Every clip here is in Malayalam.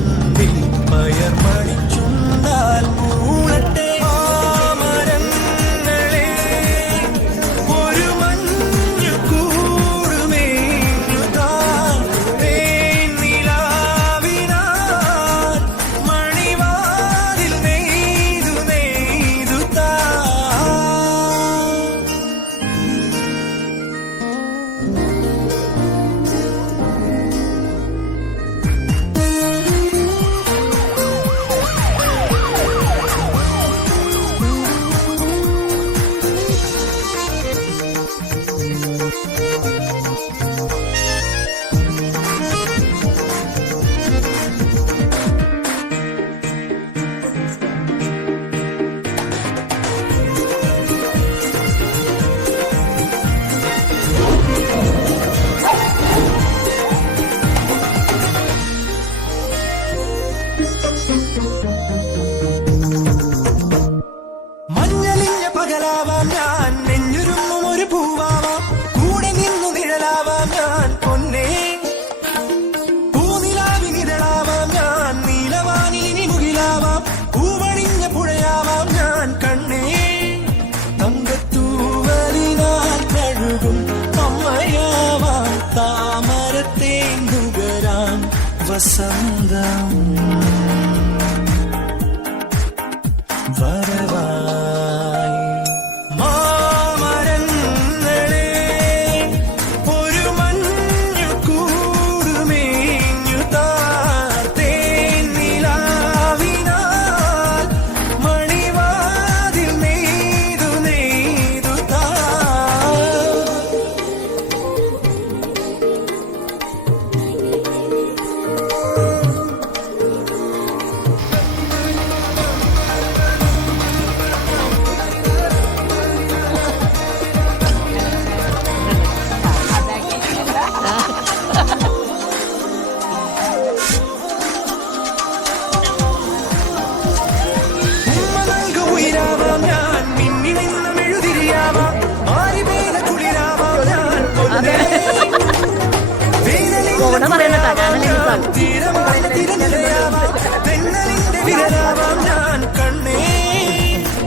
തണ്ടിൽ പയർമണിച്ചുണ്ടാൽ മൂളട്ടെ മരങ്ങളെ ഒരു മഞ്ഞു കൂടുമേഞ്ഞുതാൻ നിലാവിനാൽ മണിവാതിൽ നെയ്തു നെയ്തുതാ. മഞ്ഞളിഞ്ഞ പകലാവാം ഞാൻ, നെഞ്ഞുരുങ്ങും ഒരു പൂവാവാം, കൂടെ നിന്നു നിഴലാവാം ഞാൻ പൊന്നേ. പൂനിലാവിനിഴലാവാം ഞാൻ, നീലവാനിനി മുകിലാവാം, പൂവണിഞ്ഞ പുഴയാവാം ഞാൻ കണ്ണേ. തങ്കത്തൂവലിനാൽ കഴുകും അമ്മയാവാം, താമരത്തേന്തുകരാം വസന്തം വരവായി. മാമരങ്ങളെ ഒരു മഞ്ഞു കൂടുമേഞ്ഞുതാൻ തേനിലാവിനാൽ മണിവാതിൽ നെയ്തു നെയ്തുതാ.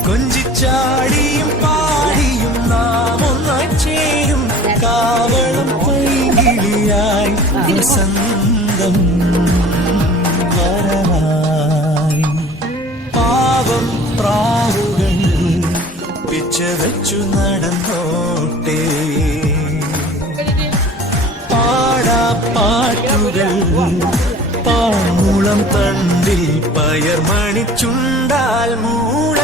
കൊഞ്ചിച്ചാടിയും പാടിയും നാം ഒന്നായി ചേരും കാവളം പൈകിളിയായി വസന്തം വരവായി. പാവം പ്രാവുകൾ പിച്ച വെച്ചു നടന്നോട്ടെ, പാട്ടുകൾ പാമുളം തണ്ടിൽ പയർമണിച്ചുണ്ടാൽ മൂള